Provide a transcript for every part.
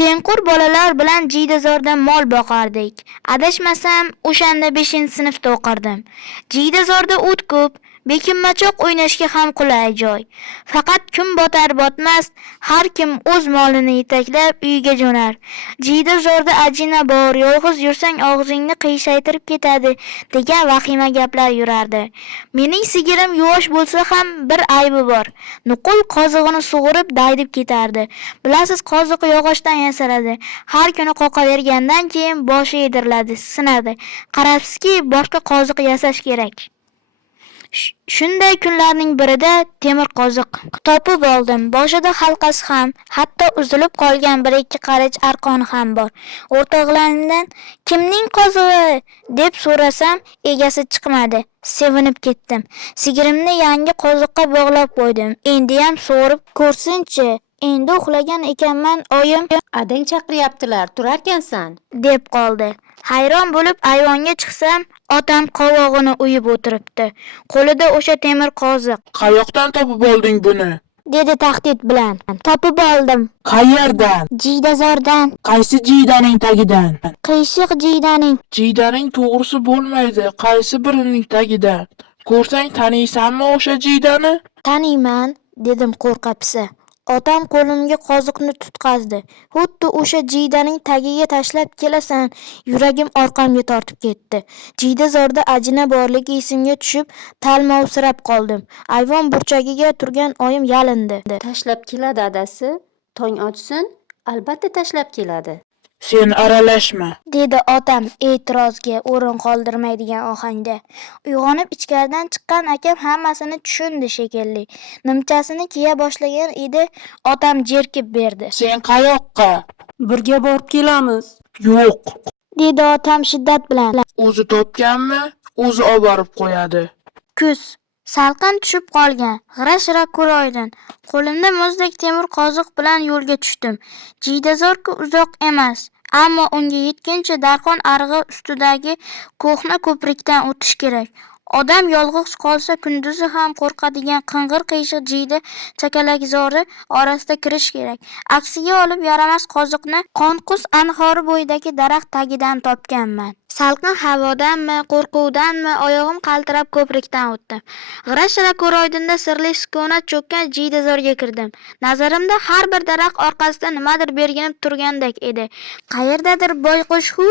Tengqur bolalar bilan Jiydazorda mol boqardik. Adashmasam, o'shanda 5-sinfda o'qirdim. Jiydazorda o't ko'p, bekinmachoq o'ynashga ham qulay joy. Faqat kun botar botmas, har kim o'z molini yetaklab uyiga jo'nar. Jiydazorda ajina bor, yolg'iz yursang og'zingni qiyshaytirib ketadi degan vahima gaplar yurardi. Mening sigirim yuvosh bo'lsa ham bir aybi bor. Nuqul qozig'ini sug'urib daydib ketardi. Bilasiz, qoziq yog'ochdan yasaladi. Har kuni qoqavergandan keyin boshi yediriladi, sinadi. Qarabsizki, boshqa qoziq yasash kerak. Shunday kunlarning birida temir qoziq topib oldim. Boshida halqasi ham, hatto uzilib qolgan 1-2 qarich arqoni ham bor. O'rtoqlarimdan kimning qozig'i deb so'rasam, egasi chiqmadi. Sevinib ketdim. Sigirimni yangi qoziqqa bog'lab qo'ydim. Endi ham so'rib ko'rsinchi. Endi uxlagan ekanman, oyim Adang chaqiryaptilar, turarkansan. deb qoldi. Hayron bo'lib ayvonga chiqsam, otam qovog'ini uyib o'tiribdi. Qo'lida o'sha temir qoziq, Qayoqdan topib olding buni? dedi tahdid bilan. Topib oldim. Qayerdan? Jiydazordan, Qaysi jiydaning tagidan? qiyshiq jiydaning. Jiydaning to'g'risi bo'lmaydi. Qaysi birining tagidan? Ko'rsang taniysanmi o'sha jiydani? Taniyman, dedim qo'rqa-pisa. Otam qo'limga qoziqni tutqazdi. Xuddi o'sha jiydaning tagiga tashlab kelasan, yuragim orqamga tortib ketdi. Jiydazorda ajina borligi esimga tushib, talmovsirab qoldim. Ayvon burchagiga turgan oyim yalindi. Tashlab keladi adasi. Tong ochsin, albatta tashlab keladi. Sen aralashma. dedi otam e'tirozga o'rin qoldirmaydigan ohangda. Uyg'onib ichkaridan chiqqan akam hammasini tushundi shekilli. Nimchasini kiya boshlagan edi, otam jerkib berdi. Sen qayoqqa? Birga borib kelamiz. Yo'q. dedi otam shiddat bilan. O'zi topganmi? O'zi olib borib qo'yadi. Kuz salqin tushib qolgan, g'ira-shira ko'roydin. Qo'limda muzdek temir qoziq bilan yo'lga tushdim. Jiydazorga uzoq emas, ammo unga yetguncha Darqon arig'i ustidagi ko'hna ko'prikdan o'tish kerak. Odam yolg'iz qolsa kunduzi ham qo'rqadigan qing'ir qiyshiq jiyda chakalakzori orasida kirish kerak. Aksiga olib yaramas qoziqni Qonqus anhori bo'yidagi daraxt tagidan topganman. Salqin havodanmi, qo'rquvdanmi oyog'im qaltirab ko'prikdan o'tdim. G'ira-shira ko'roydinda sirli sukunat cho'kkan Jiydazorga kirdim. Nazarimda har bir daraxt orqasida nimadir belginib turgandek edi. Qayerdadir boyqush hu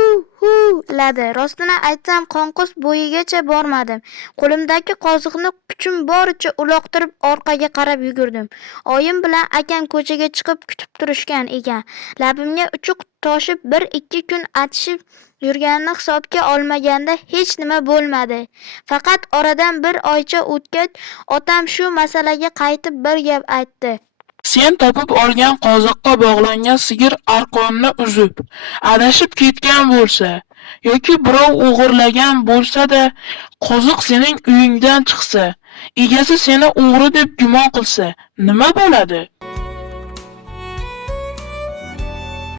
ladi. Rostini aytsam, Qonqus bo'yigacha bormadim. Qo'limdagi qoziqni kuchim boricha uloqtirib orqaga qarab yugurdim. Oyim bilan akam ko'chaga chiqib kutib turishgan ekan. Labimga uchuq toshib 1-2 kun atishib yurganini hisobga olmaganda hech nima bo'lmadi. Faqat oradan bir oycha o'tgach, otam shu masalaga qaytib bir gap aytdi. Sen topib olgan qoziqqa bog'langan sigir arqonni uzib, adashib ketgan bo'lsa yoki birov o'g'irlagan bo'lsa-da, qoziq sening uyingdan chiqsa, egasi seni o'g'ri deb gumon qilsa, nima bo'ladi?